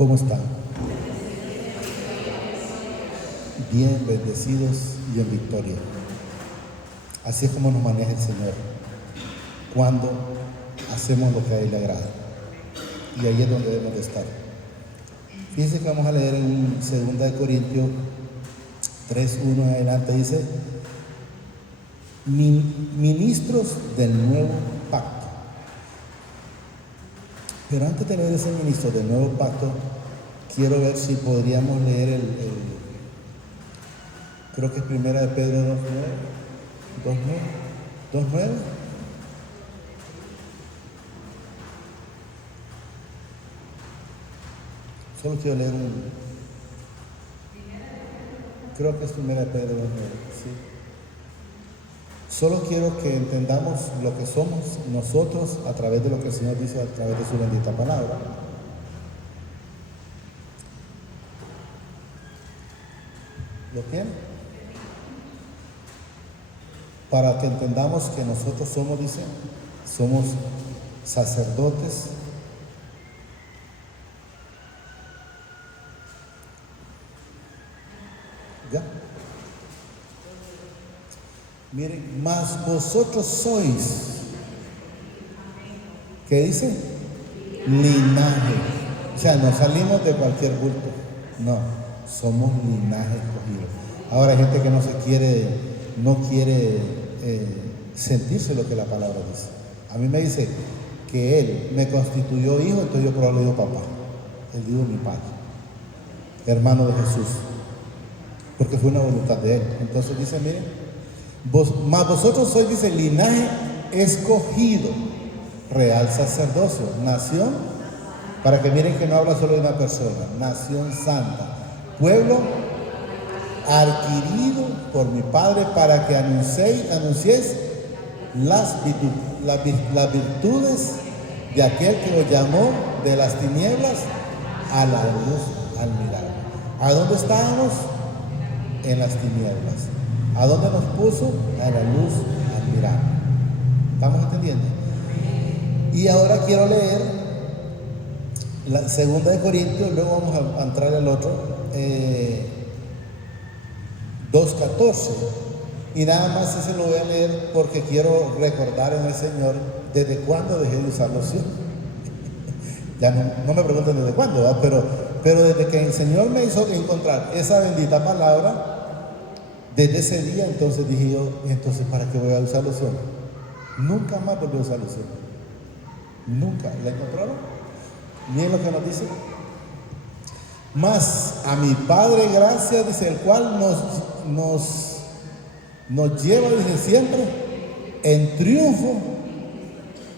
¿Cómo están? Bien, bendecidos y en victoria. Así es como nos maneja el Señor, cuando hacemos lo que a Él le agrada. Y ahí es donde debemos de estar. Fíjense que vamos a leer en 2 Corintios 3:1 en adelante. Dice: ministros del nuevo pacto. Pero antes de leer ese ministro del nuevo pacto, quiero ver si podríamos leer creo que es 1 de Pedro 2:9. Solo quiero leer creo que es 1 de Pedro 2:9, sí. Solo quiero que entendamos lo que somos nosotros a través de lo que el Señor dice a través de su bendita palabra. ¿Lo tiene? Para que entendamos que nosotros somos, dice, somos sacerdotes ¿ya? Miren, mas vosotros sois, ¿qué dice? Linaje. O sea, no salimos de cualquier bulto, no, somos linaje escogido. Ahora hay gente que no quiere sentirse lo que la palabra dice. A mí me dice que Él me constituyó hijo, entonces yo por ahora le digo papá. Él dijo mi padre, hermano de Jesús, porque fue una voluntad de Él. Entonces dice, miren, mas vosotros sois, dice, linaje escogido, real sacerdocio, nación, para que miren que no habla solo de una persona, nación santa, pueblo adquirido por mi Padre, para que anunciéis las virtudes de aquel que os llamó de las tinieblas a la luz admirable. ¿A dónde estábamos? En las tinieblas. ¿A dónde nos puso? A la luz admirable. ¿Estamos entendiendo? Y ahora quiero leer la 2 Corintios, luego vamos a entrar al otro, 2:14. Y nada más ese lo voy a leer porque quiero recordar en el Señor desde cuándo dejé de usar loción. Ya no me pregunten desde cuándo, ¿verdad? Pero desde que el Señor me hizo encontrar esa bendita palabra, desde ese día entonces dije yo, entonces ¿para qué voy a usar loción? Nunca más volví a usar loción. Nunca. ¿La encontraron? Miren lo que nos dice. Mas a mi Padre gracias, dice, el cual nos lleva, dice, siempre en triunfo.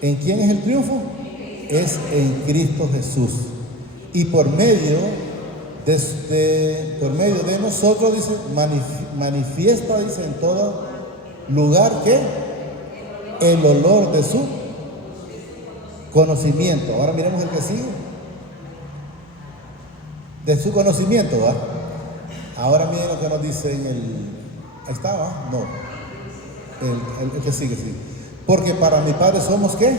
¿En quién es el triunfo? Es en Cristo Jesús. Y por medio de nosotros, dice, manifiesta, dice, en todo lugar que el olor de su conocimiento. Ahora miremos el que sigue. De su conocimiento, ¿va? Ahora miren lo que nos dice en ahí está, ¿va? No. El que sigue, sí. Porque para mi Padre somos, ¿qué?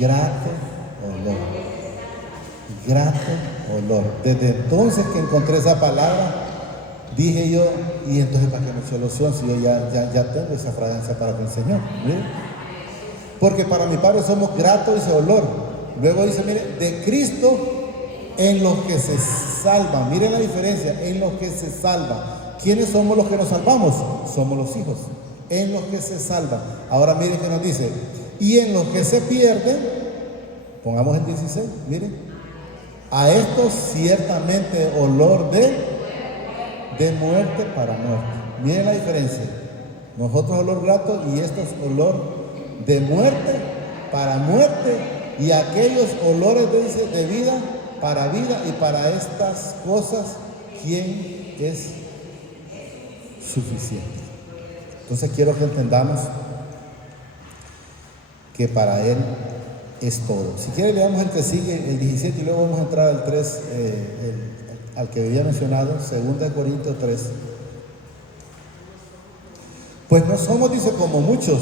Grato olor. Grato olor. Desde entonces que encontré esa palabra, dije yo, y entonces ¿para qué me echo loción si yo ya tengo esa fragancia para el Señor? ¿Miren? Porque para mi Padre somos gratos, ese olor. Luego dice, mire, de Cristo en los que se salvan. Miren la diferencia, en los que se salvan. ¿Quiénes somos los que nos salvamos? Somos los hijos. En los que se salvan. Ahora miren que nos dice, y en los que se pierden, pongamos el 16, miren, a estos ciertamente olor de muerte para muerte. Miren la diferencia. Nosotros olor grato y estos olor de muerte para muerte. Y aquellos olores, dice, de vida para vida. Y para estas cosas, ¿quién es suficiente? Entonces quiero que entendamos que para Él es todo. Si quiere leamos el que sigue, el 17, y luego vamos a entrar al 3, al que había mencionado, 2 Corintios 3. Pues no somos, dice, como muchos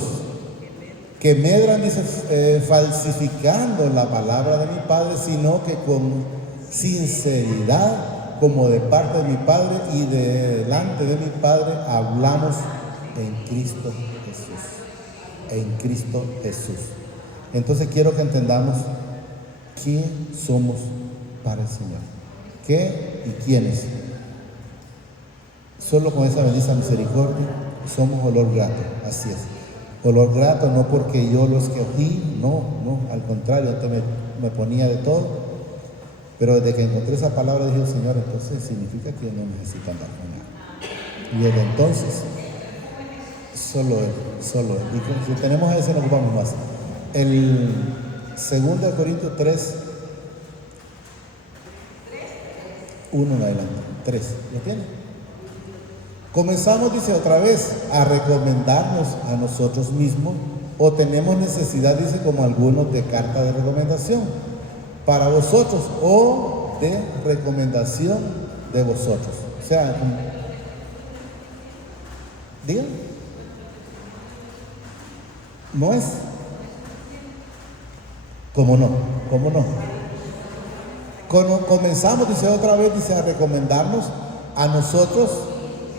que medran, dice, falsificando la palabra de mi Padre, sino que con sinceridad, como de parte de mi Padre y delante de mi Padre, hablamos en Cristo Jesús. En Cristo Jesús. Entonces quiero que entendamos quién somos para el Señor. ¿Qué y quiénes? Solo con esa bendita misericordia somos olor grato, así es. Olor grato no porque yo lo escogí, no, al contrario, antes me ponía de todo, pero desde que encontré esa palabra dije, Señor, entonces significa que no necesito andar con nada. Y desde entonces, solo Él. Y si tenemos ese, nos ocupamos más. El 2 Corintios 3, 1 en adelante, 3, ¿lo tiene? Comenzamos, dice otra vez, a recomendarnos a nosotros mismos, o tenemos necesidad, dice, como algunos, de carta de recomendación para vosotros, o de recomendación de vosotros. O sea, digan, no es. ¿Cómo no? Comenzamos, dice otra vez, dice, a recomendarnos a nosotros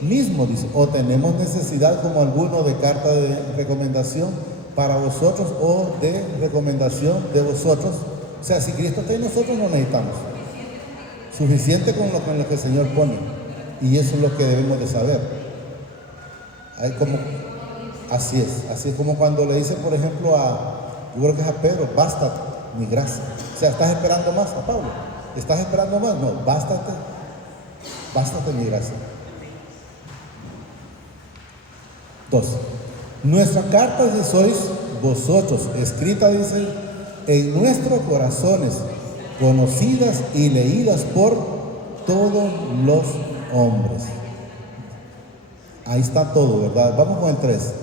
mismos, dice, o tenemos necesidad como alguno de carta de recomendación para vosotros o de recomendación de vosotros. O sea, si Cristo está en nosotros, no necesitamos. Suficiente con lo que el Señor pone. Y eso es lo que debemos de saber. Hay como, así es como cuando le dice, por ejemplo, yo creo que es a Pedro, bástate mi gracia. O sea, ¿estás esperando más a Pablo? ¿Estás esperando más? No, bástate mi gracia. 2. Nuestra carta, si sois vosotros, escrita, dice, en nuestros corazones, conocidas y leídas por todos los hombres. Ahí está todo, ¿verdad? Vamos con el 3.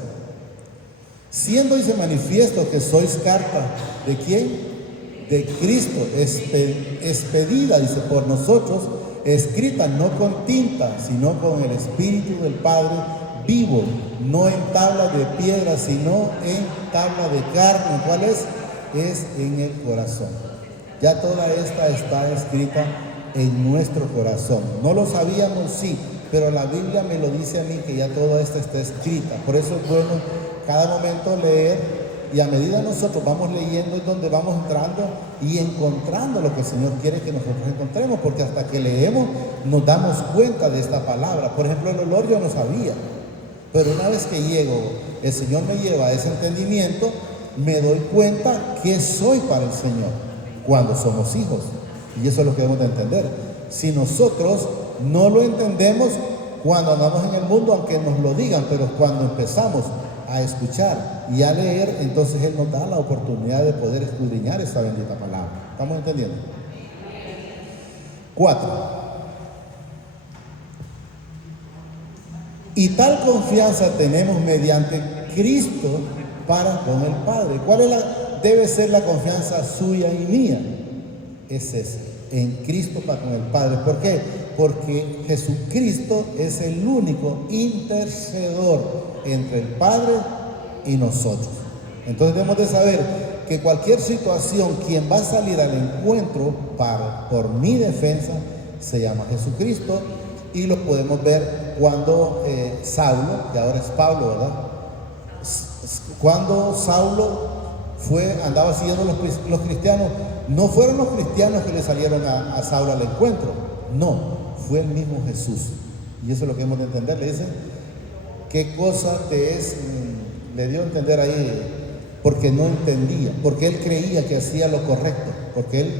Siendo, dice, manifiesto que sois carta, ¿de quién? De Cristo, expedida, dice, por nosotros, escrita no con tinta, sino con el Espíritu del Padre vivo, no en tabla de piedra, sino en tabla de carne. ¿Cuál es? Es en el corazón. Ya toda esta está escrita en nuestro corazón. No lo sabíamos, sí, pero la Biblia me lo dice a mí que ya toda esta está escrita. Por eso es bueno cada momento leer, y a medida nosotros vamos leyendo es donde vamos entrando y encontrando lo que el Señor quiere que nosotros encontremos, porque hasta que leemos nos damos cuenta de esta palabra. Por ejemplo, el olor yo no sabía, pero una vez que llego, el Señor me lleva a ese entendimiento, me doy cuenta que soy para el Señor cuando somos hijos. Y eso es lo que debemos de entender. Si nosotros no lo entendemos cuando andamos en el mundo, aunque nos lo digan, pero cuando empezamos a escuchar y a leer, entonces Él nos da la oportunidad de poder escudriñar esta bendita palabra. ¿Estamos entendiendo? 4. Y tal confianza tenemos mediante Cristo para con el Padre. ¿Cuál debe ser la confianza suya y mía? Es esa, en Cristo para con el Padre. ¿Por qué? Porque Jesucristo es el único intercedor entre el Padre y nosotros. Entonces debemos de saber que cualquier situación, quien va a salir al encuentro por mi defensa, se llama Jesucristo. Y lo podemos ver cuando Saulo, que ahora es Pablo, ¿verdad? Cuando Saulo andaba siguiendo los cristianos, no fueron los cristianos que le salieron a Saulo al encuentro, no, fue el mismo Jesús. Y eso es lo que hemos de entender. Le dicen, ¿qué cosa le dio a entender ahí? Porque no entendía, porque él creía que hacía lo correcto, porque él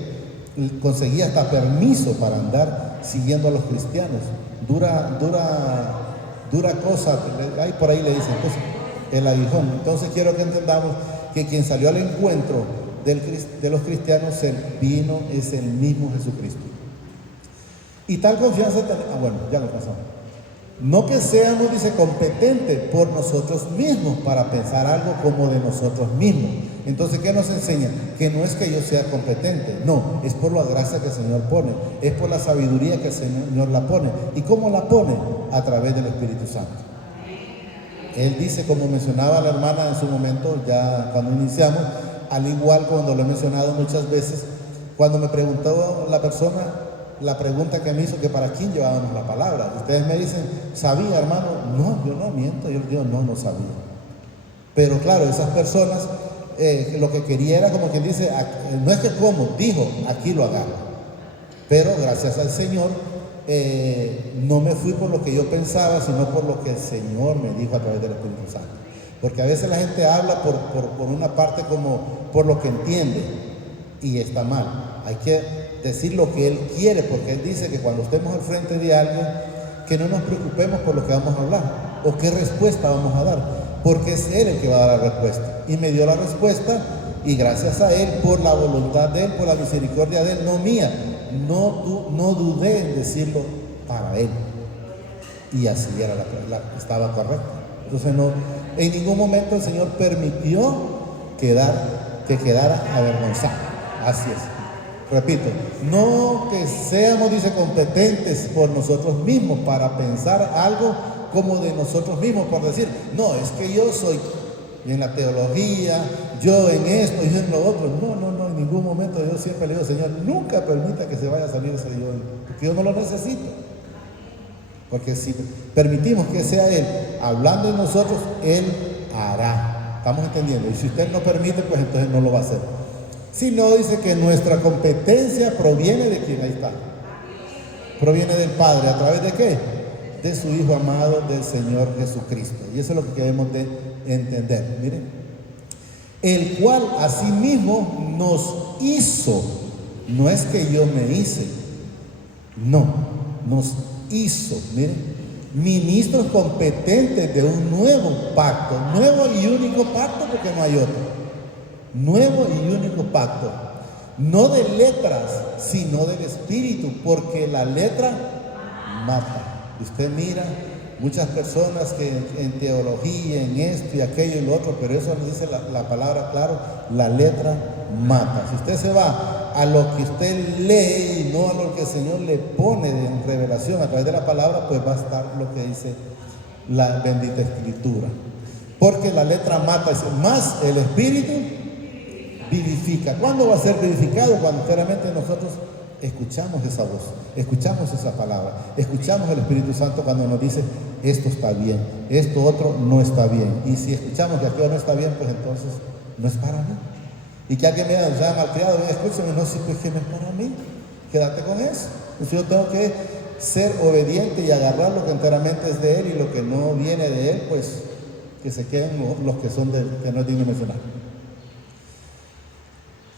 conseguía hasta permiso para andar siguiendo a los cristianos. Dura cosa, ahí por ahí le dicen, entonces, el aguijón. Entonces quiero que entendamos que quien salió al encuentro de los cristianos, el vino es el mismo Jesucristo. Y tal confianza, bueno, ya lo pasamos. No que seamos, dice, competentes por nosotros mismos para pensar algo como de nosotros mismos. Entonces, ¿qué nos enseña? Que no es que yo sea competente, no, es por la gracia que el Señor pone, es por la sabiduría que el Señor la pone. ¿Y cómo la pone? A través del Espíritu Santo. Él dice, como mencionaba la hermana en su momento, ya cuando iniciamos, al igual cuando lo he mencionado muchas veces, cuando me preguntó la persona, la pregunta que me hizo, que para quién llevábamos la palabra. Ustedes me dicen, ¿sabía, hermano? No, yo no miento, yo digo, no sabía. Pero claro, esas personas, lo que quería era como quien dice, no es que como, dijo, aquí lo agarro. Pero gracias al Señor, no me fui por lo que yo pensaba, sino por lo que el Señor me dijo a través del Espíritu Santo. Porque a veces la gente habla por una parte como por lo que entiende, y está mal. Hay que decir lo que Él quiere, porque Él dice que cuando estemos al frente de alguien, que no nos preocupemos por lo que vamos a hablar, o qué respuesta vamos a dar, porque es Él el que va a dar la respuesta. Y me dio la respuesta, y gracias a Él, por la voluntad de Él, por la misericordia de Él, no mía, no dudé en decirlo para Él. Y así era estaba correcto. Entonces en ningún momento el Señor permitió que quedara avergonzado. Así es. Repito, no que seamos, dice, competentes por nosotros mismos para pensar algo como de nosotros mismos, por decir, no, es que yo soy en la teología, yo en esto, yo en lo otro. No, en ningún momento. Yo siempre le digo, Señor, nunca permita que se vaya a salir ese yo, porque yo no lo necesito. Porque si permitimos que sea Él hablando en nosotros, Él hará. ¿Estamos entendiendo? Y si usted no permite, pues entonces no lo va a hacer. Si no, dice que nuestra competencia proviene de quien ahí está. Proviene del Padre. ¿A través de qué? De su Hijo amado, del Señor Jesucristo. Y eso es lo que debemos de entender. Miren, el cual asimismo nos hizo. No es que yo me hice, no, nos hizo, miren, ministros competentes de un nuevo pacto, nuevo y único pacto, porque no hay otro. Nuevo y único pacto, no de letras, sino del Espíritu, porque la letra mata. Usted mira muchas personas que en teología, en esto y aquello y lo otro, pero eso nos dice la palabra claro, la letra mata. Si usted se va a lo que usted lee y no a lo que el Señor le pone en revelación a través de la palabra, pues va a estar lo que dice la bendita Escritura. Porque la letra mata, más el Espíritu vivifica. ¿Cuándo va a ser vivificado? Cuando claramente nosotros escuchamos esa voz, escuchamos esa palabra, escuchamos el Espíritu Santo cuando nos dice esto está bien, esto otro no está bien. Y si escuchamos que aquello no está bien, pues entonces no es para mí. Y que alguien me haya malcriado, escúchame, no, sí, pues que no es para mí, quédate con eso. Entonces yo tengo que ser obediente y agarrar lo que enteramente es de Él, y lo que no viene de Él, pues que se queden los que son de Él, que no es digno de mencionar.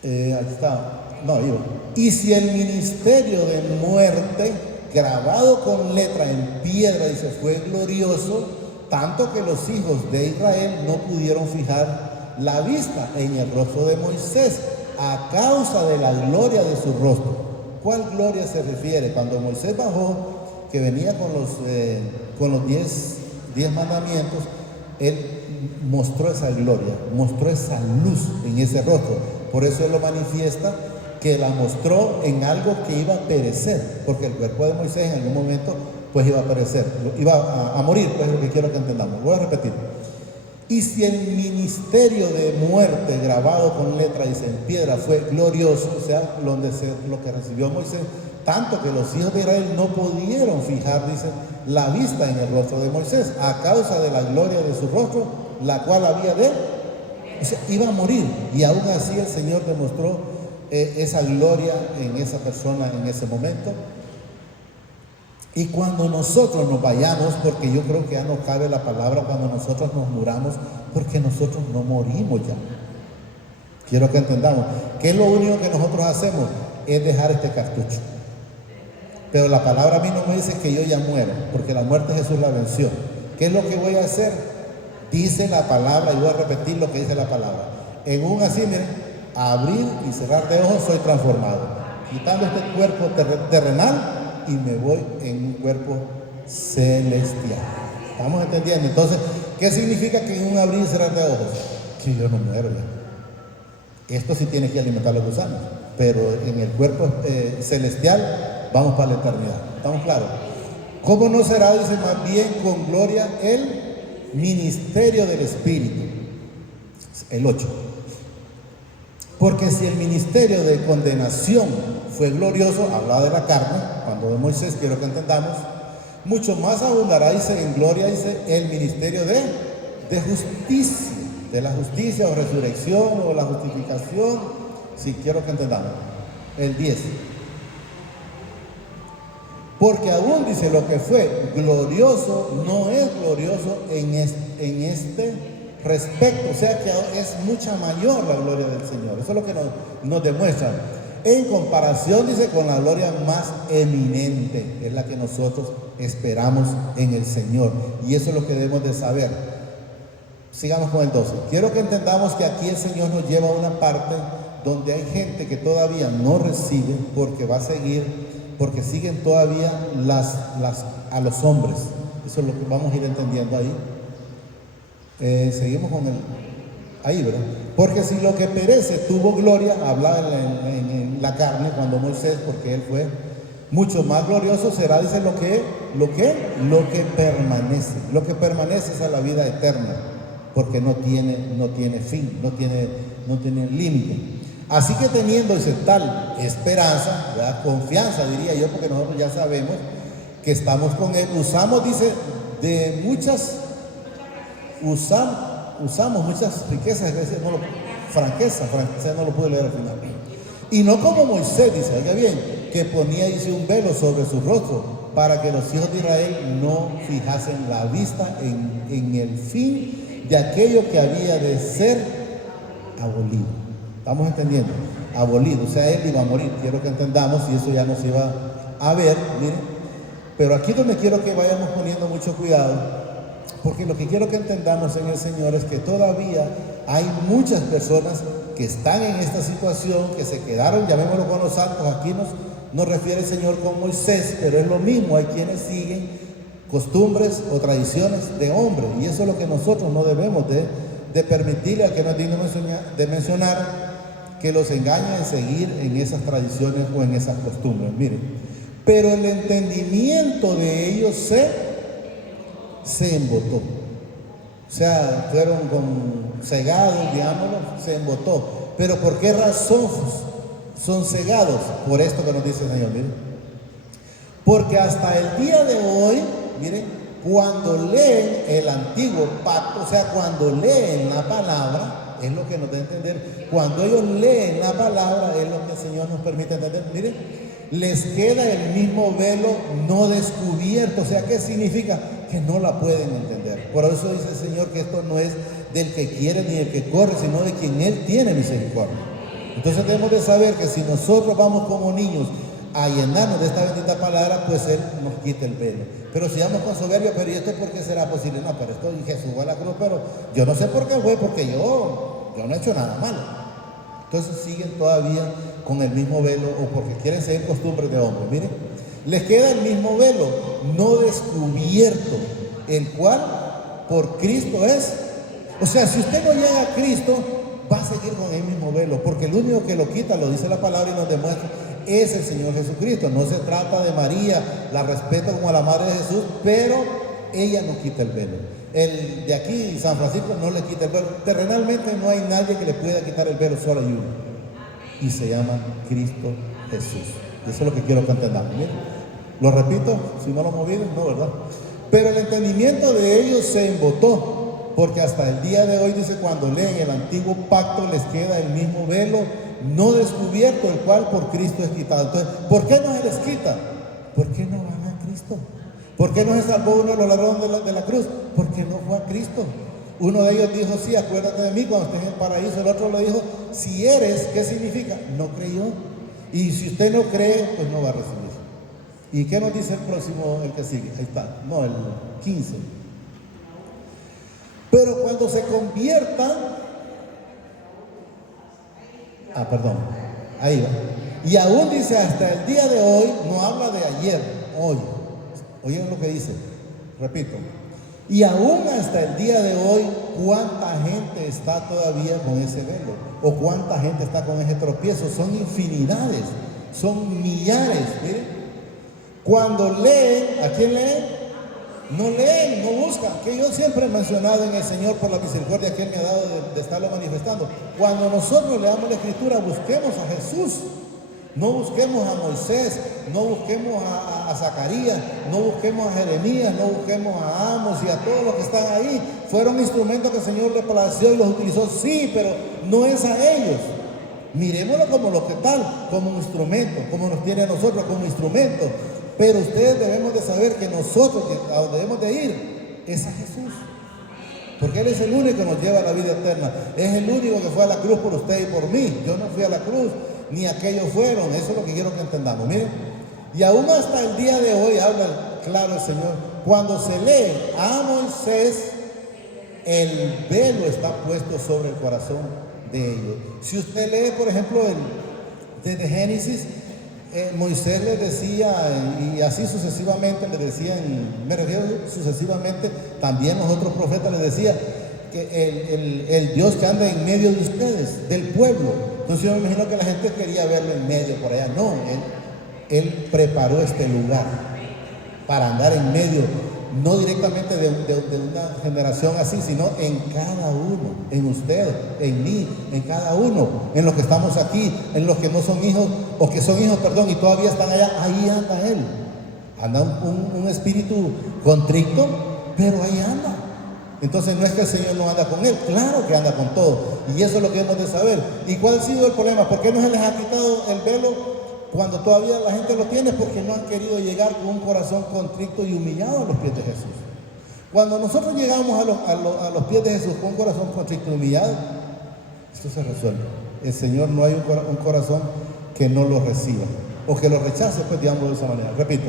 Aquí está. No, digo, y si el ministerio de muerte, grabado con letra en piedra, dice, fue glorioso, tanto que los hijos de Israel no pudieron fijar la vista en el rostro de Moisés, a causa de la gloria de su rostro. ¿Cuál gloria se refiere? Cuando Moisés bajó, que venía con los 10 mandamientos, él mostró esa gloria, mostró esa luz en ese rostro. Por eso él lo manifiesta, que la mostró en algo que iba a perecer, porque el cuerpo de Moisés en algún momento pues iba a perecer, iba a morir, pues es lo que quiero que entendamos. Voy a repetir. Y si el ministerio de muerte grabado con letra, dice, en piedra, fue glorioso, o sea, lo que recibió Moisés, tanto que los hijos de Israel no pudieron fijar, dice, la vista en el rostro de Moisés, a causa de la gloria de su rostro, la cual había de él. O sea, iba a morir, y aún así el Señor demostró esa gloria en esa persona en ese momento. Y cuando nosotros nos vayamos, porque yo creo que ya no cabe la palabra cuando nosotros nos muramos, porque nosotros no morimos ya. Quiero que entendamos que lo único que nosotros hacemos es dejar este cartucho. Pero la palabra a mí no me dice que yo ya muero, porque la muerte Jesús la venció. ¿Qué es lo que voy a hacer? Dice la palabra, y voy a repetir lo que dice la palabra. En un así, miren, abrir y cerrar de ojos, soy transformado, quitando este cuerpo terrenal y me voy en un cuerpo celestial. ¿Estamos entendiendo? Entonces, ¿qué significa que en un abrir y cerrar de ojos? Que yo no muero ya. Esto sí tiene que alimentar los gusanos, pero en el cuerpo celestial vamos para la eternidad. ¿Estamos claros? ¿Cómo no será? Dice, más bien con gloria Él ministerio del Espíritu, el 8. Porque si el ministerio de condenación fue glorioso, hablaba de la carne, cuando de Moisés, quiero que entendamos, mucho más abundará, dice, en gloria, dice, el ministerio de justicia, de la justicia o resurrección o la justificación, si quiero que entendamos. El 10. Porque aún, dice, lo que fue glorioso no es glorioso en este respecto, o sea que es mucha mayor la gloria del Señor. Eso es lo que nos demuestra. En comparación, dice, con la gloria más eminente, es la que nosotros esperamos en el Señor. Y eso es lo que debemos de saber. Sigamos con el 12. Quiero que entendamos que aquí el Señor nos lleva a una parte donde hay gente que todavía no recibe porque va a seguir, porque siguen todavía a los hombres. Eso es lo que vamos a ir entendiendo ahí. Seguimos con ahí, ¿verdad? Porque si lo que perece tuvo gloria, hablaba en la carne cuando Moisés, porque él fue mucho más glorioso, será, dice, lo que permanece. Lo que permanece es a la vida eterna, porque no tiene fin, no tiene límite. Así que teniendo, dice, tal esperanza, ¿verdad? Confianza, diría yo, porque nosotros ya sabemos que estamos con él. Usamos, dice, usamos muchas riquezas, franqueza, no lo pude leer al final. Y no como Moisés, dice, oiga bien, que ponía, dice, un velo sobre su rostro para que los hijos de Israel no fijasen la vista en el fin de aquello que había de ser abolido. ¿Estamos entendiendo? Abolido, o sea, él iba a morir. Quiero que entendamos, y eso ya nos iba a ver, miren. Pero aquí donde quiero que vayamos poniendo mucho cuidado, porque lo que quiero que entendamos en el Señor es que todavía hay muchas personas que están en esta situación, que se quedaron, llamémoslo con los santos. Aquí nos refiere el Señor con Moisés, pero es lo mismo, hay quienes siguen costumbres o tradiciones de hombres, y eso es lo que nosotros no debemos de permitirle, a que nos digno de mencionar, que los engañen en seguir en esas tradiciones o en esas costumbres. Miren, pero el entendimiento de ellos se embotó. O sea, fueron cegados, digámoslo, se embotó. Pero ¿por qué razón son cegados? Por esto que nos dice el Señor, miren. Porque hasta el día de hoy, miren, cuando leen el antiguo pacto, o sea, cuando leen la palabra, es lo que nos da a entender. Cuando ellos leen la palabra, es lo que el Señor nos permite entender. Miren, les queda el mismo velo no descubierto. O sea, ¿qué significa? Que no la pueden entender. Por eso dice el Señor que esto no es del que quiere ni del que corre, sino de quien Él tiene misericordia. Entonces debemos de saber que si nosotros vamos como niños a llenarnos de esta bendita palabra, pues Él nos quita el velo. Pero si vamos con soberbia, pero ¿y esto por qué será posible? No, pero esto Jesús fue a la cruz, pero yo no sé por qué fue, porque yo no he hecho nada malo. Entonces siguen todavía con el mismo velo, o porque quieren seguir costumbres de hombres. Miren, les queda el mismo velo no descubierto, el cual por Cristo es. O sea, si usted no llega a Cristo, va a seguir con el mismo velo, porque el único que lo quita, lo dice la palabra y nos demuestra, es el Señor Jesucristo. No se trata de María, la respeto como a la madre de Jesús, pero ella no quita el velo. El de aquí, San Francisco, no le quita el velo. Terrenalmente no hay nadie que le pueda quitar el velo, solo hay uno, y se llama Cristo Jesús. Y eso es lo que quiero que entendamos. ¿Bien? Lo repito, si no lo movido, no, ¿verdad? Pero el entendimiento de ellos se embotó, porque hasta el día de hoy, dice, cuando leen el antiguo pacto, les queda el mismo velo no descubierto, el cual por Cristo es quitado. Entonces, ¿por qué no se les quita? ¿Por qué no van a Cristo? ¿Por qué no se salvó uno de los ladrones de la cruz? Porque no fue a Cristo. Uno de ellos dijo, sí, acuérdate de mí cuando estés en el paraíso. El otro le dijo, si eres, ¿qué significa? No creyó. Y si usted no cree, pues no va a recibir. ¿Y qué nos dice el próximo, el que sigue? Ahí está, no, el 15. Pero cuando se conviertan, ahí va. Y aún dice, hasta el día de hoy, no habla de ayer, hoy. Oigan lo que dice, repito. Y aún hasta el día de hoy, ¿cuánta gente está todavía con ese velo? ¿O cuánta gente está con ese tropiezo? Son infinidades, son millares. Miren, cuando leen, ¿a quién leen? No leen, no buscan, que yo siempre he mencionado en el Señor por la misericordia que Él me ha dado de estarlo manifestando. Cuando nosotros leamos la Escritura, busquemos a Jesús. No busquemos a Moisés, no busquemos a Zacarías, no busquemos a Jeremías, no busquemos a Amos y a todos los que están ahí. Fueron instrumentos que el Señor le plació y los utilizó, sí, pero no es a ellos. Miremoslo como lo que tal, como un instrumento, como nos tiene a nosotros como instrumento. Pero ustedes debemos de saber que nosotros, a donde debemos de ir, es a Jesús. Porque Él es el único que nos lleva a la vida eterna. Es el único que fue a la cruz por usted y por mí. Yo no fui a la cruz, ni aquellos fueron. Eso es lo que quiero que entendamos. Miren, y aún hasta el día de hoy habla claro el Señor. Cuando se lee a Moisés, el velo está puesto sobre el corazón de ellos. Si usted lee, por ejemplo, desde Génesis, Moisés les decía, y así sucesivamente les decían, me refiero sucesivamente, también los otros profetas les decían que el Dios que anda en medio de ustedes, del pueblo. Entonces yo me imagino que la gente quería verlo en medio por allá. No, él preparó este lugar para andar en medio, no directamente de una generación así, sino en cada uno, en usted, en mí, en cada uno, en los que estamos aquí, en los que no son hijos, o que son hijos, perdón, y todavía están allá. Ahí anda Él. Anda un espíritu contrito, pero ahí anda. Entonces no es que el Señor no anda con Él, claro que anda con todo, y eso es lo que hemos de saber. ¿Y cuál ha sido el problema? ¿Por qué no se les ha quitado el velo cuando todavía la gente lo tiene? Porque no han querido llegar con un corazón contrito y humillado a los pies de Jesús. Cuando nosotros llegamos a los pies de Jesús con un corazón contrito y humillado, esto se resuelve. El Señor, no hay un corazón que no lo reciba o que lo rechace, pues digámoslo de esa manera. Repito.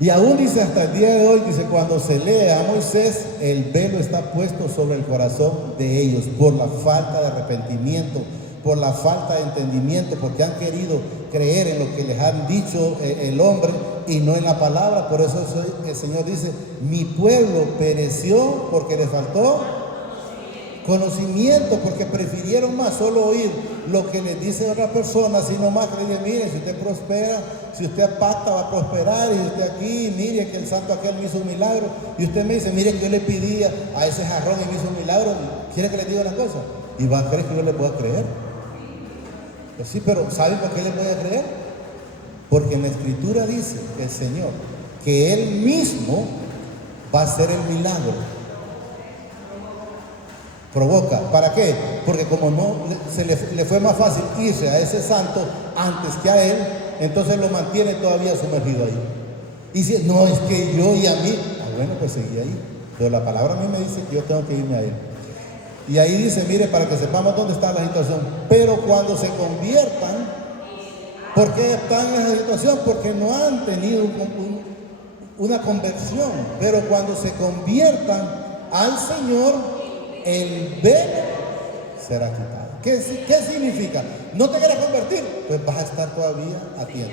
Y aún dice hasta el día de hoy, dice, cuando se lee a Moisés, el velo está puesto sobre el corazón de ellos por la falta de arrepentimiento, por la falta de entendimiento, porque han querido creer en lo que les han dicho el hombre y no en la palabra. Por eso el Señor dice, mi pueblo pereció porque le faltó conocimiento, porque prefirieron más solo oír lo que les dice otra persona, sino más que le digan, mire, si usted prospera, si usted pacta va a prosperar, y usted aquí, mire que el santo aquel me hizo un milagro, y usted me dice, mire que yo le pedía a ese jarrón y me hizo un milagro, ¿quiere que le diga una cosa? ¿Y va a creer que yo le pueda creer? Pues sí, pero ¿saben por qué le voy a creer? Porque en la Escritura dice el Señor que Él mismo va a hacer el milagro. Provoca. ¿Para qué? Porque como no le fue más fácil irse a ese santo antes que a Él, entonces lo mantiene todavía sumergido ahí. Y si no, es que yo y a mí, bueno, pues seguí ahí. Pero la palabra a mí me dice que yo tengo que irme a Él. Y ahí dice, mire, para que sepamos dónde está la situación. Pero cuando se conviertan, ¿por qué están en esa situación? Porque no han tenido una conversión. Pero cuando se conviertan al Señor, el velo será quitado. ¿Qué significa? ¿No te quieres convertir? Pues vas a estar todavía a tiempo.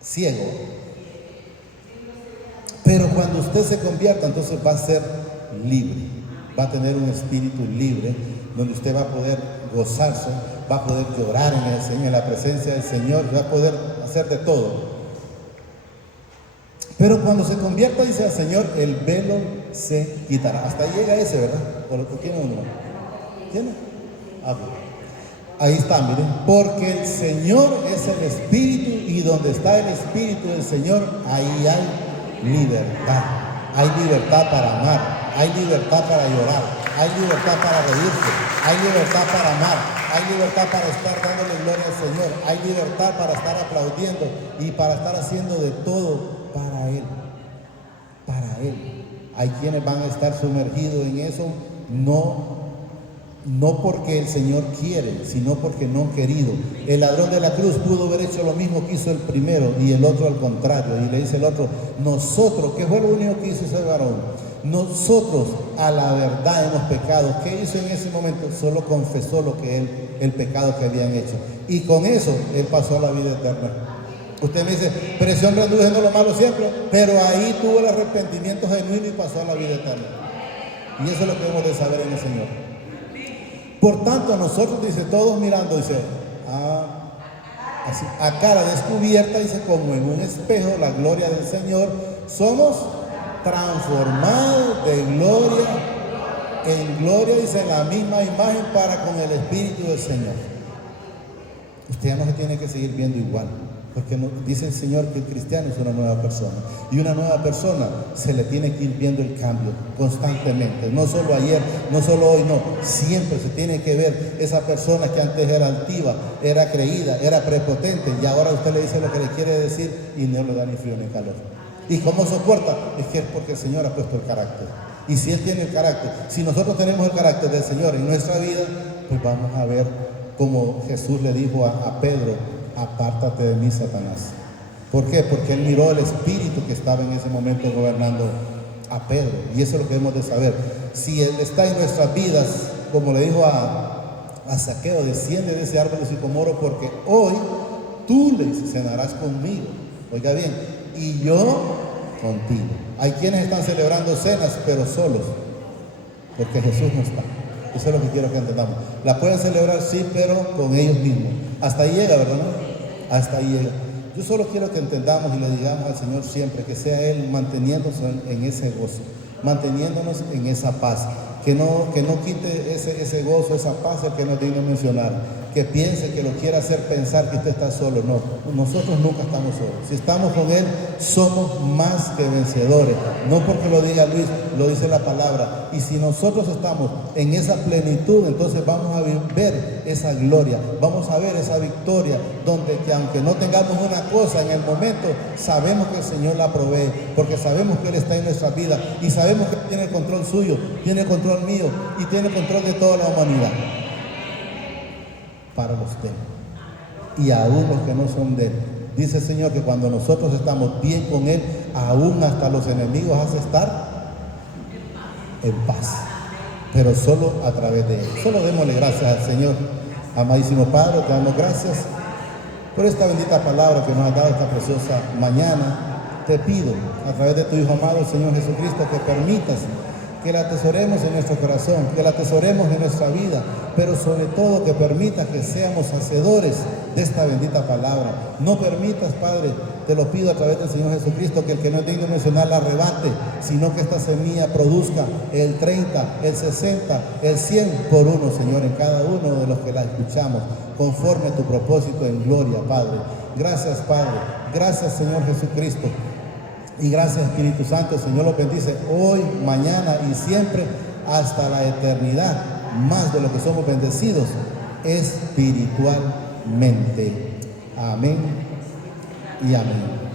Ciego. Pero cuando usted se convierta, entonces va a ser libre. Va a tener un espíritu libre, donde usted va a poder gozarse, va a poder llorar en la presencia del Señor, va a poder hacer de todo. Pero cuando se convierta, dice el Señor, el velo se quitará. Hasta ahí llega ese, ¿verdad? ¿O tiene uno? ¿Tiene? Ah, bueno. Ahí está, miren. Porque el Señor es el Espíritu, y donde está el Espíritu del Señor, ahí hay libertad. Hay libertad para amar. Hay libertad para llorar, hay libertad para reírse, hay libertad para amar, hay libertad para estar dándole gloria al Señor, hay libertad para estar aplaudiendo y para estar haciendo de todo para Él, para Él. Hay quienes van a estar sumergidos en eso, no porque el Señor quiere, sino porque no han querido. El ladrón de la cruz pudo haber hecho lo mismo que hizo el primero, y el otro al contrario, y le dice el otro, nosotros, ¿qué fue lo único que hizo ese varón? Nosotros a la verdad hemos pecado. ¿Qué hizo en ese momento? Solo confesó el pecado que habían hecho, y con eso él pasó a la vida eterna. Usted me dice, pero ese hombre anduvo haciendo lo malo siempre, pero ahí tuvo el arrepentimiento genuino y pasó a la vida eterna. Y eso es lo que debemos de saber en el Señor. Por tanto, nosotros, dice, todos mirando, dice, así, a cara descubierta, dice, como en un espejo, la gloria del Señor, Somos transformados de gloria en gloria, dice, en la misma imagen para con el Espíritu del Señor. Usted ya no se tiene que seguir viendo igual, porque dice el Señor que el cristiano es una nueva persona, y una nueva persona se le tiene que ir viendo el cambio constantemente, no solo ayer, no solo hoy, no, siempre se tiene que ver esa persona que antes era altiva, era creída, era prepotente, y ahora usted le dice lo que le quiere decir y no le da ni frío ni calor. ¿Y cómo soporta? Es que es porque el Señor ha puesto el carácter. Y si Él tiene el carácter, si nosotros tenemos el carácter del Señor en nuestra vida, pues vamos a ver como Jesús le dijo a Pedro: apártate de mí, Satanás. ¿Por qué? Porque Él miró el espíritu que estaba en ese momento gobernando a Pedro. Y eso es lo que debemos de saber. Si Él está en nuestras vidas, como le dijo a Zaqueo: desciende de ese árbol de sicomoro, porque hoy tú cenarás conmigo. Oiga bien, y yo contigo. Hay quienes están celebrando cenas, pero solos, porque Jesús no está. Eso es lo que quiero que entendamos. La pueden celebrar, sí, pero con ellos mismos. Hasta ahí llega, ¿verdad? ¿No? Hasta ahí llega. Yo solo quiero que entendamos y le digamos al Señor siempre que sea Él manteniéndonos en ese gozo, manteniéndonos en esa paz. Que no quite ese gozo, esa paz, el que no tiene que mencionar. Que piense, que lo quiera hacer pensar que usted está solo. No, nosotros nunca estamos solos. Si estamos con Él, somos más que vencedores. No porque lo diga Luis, lo dice la palabra. Y si nosotros estamos en esa plenitud, entonces vamos a ver esa gloria, vamos a ver esa victoria, donde que aunque no tengamos una cosa en el momento, sabemos que el Señor la provee, porque sabemos que Él está en nuestra vida y sabemos que tiene el control suyo, tiene el control mío y tiene el control de toda la humanidad. Para los de Él y aún los que no son de Él. Dice el Señor que cuando nosotros estamos bien con Él, aún hasta los enemigos hace estar en paz, pero solo a través de Él. Solo démosle gracias al Señor. Amadísimo Padre, te damos gracias por esta bendita palabra que nos ha dado esta preciosa mañana. Te pido a través de tu Hijo amado, el Señor Jesucristo, que permitas que la atesoremos en nuestro corazón, que la atesoremos en nuestra vida, pero sobre todo que permitas que seamos hacedores de esta bendita palabra. No permitas, Padre, te lo pido a través del Señor Jesucristo, que el que no es digno de mencionar la arrebate, sino que esta semilla produzca el 30, el 60, el 100 por uno, Señor, en cada uno de los que la escuchamos, conforme a tu propósito en gloria, Padre. Gracias, Padre. Gracias, Señor Jesucristo. Y gracias, Espíritu Santo. El Señor los bendice hoy, mañana y siempre hasta la eternidad, más de lo que somos bendecidos espiritualmente. Amén y amén.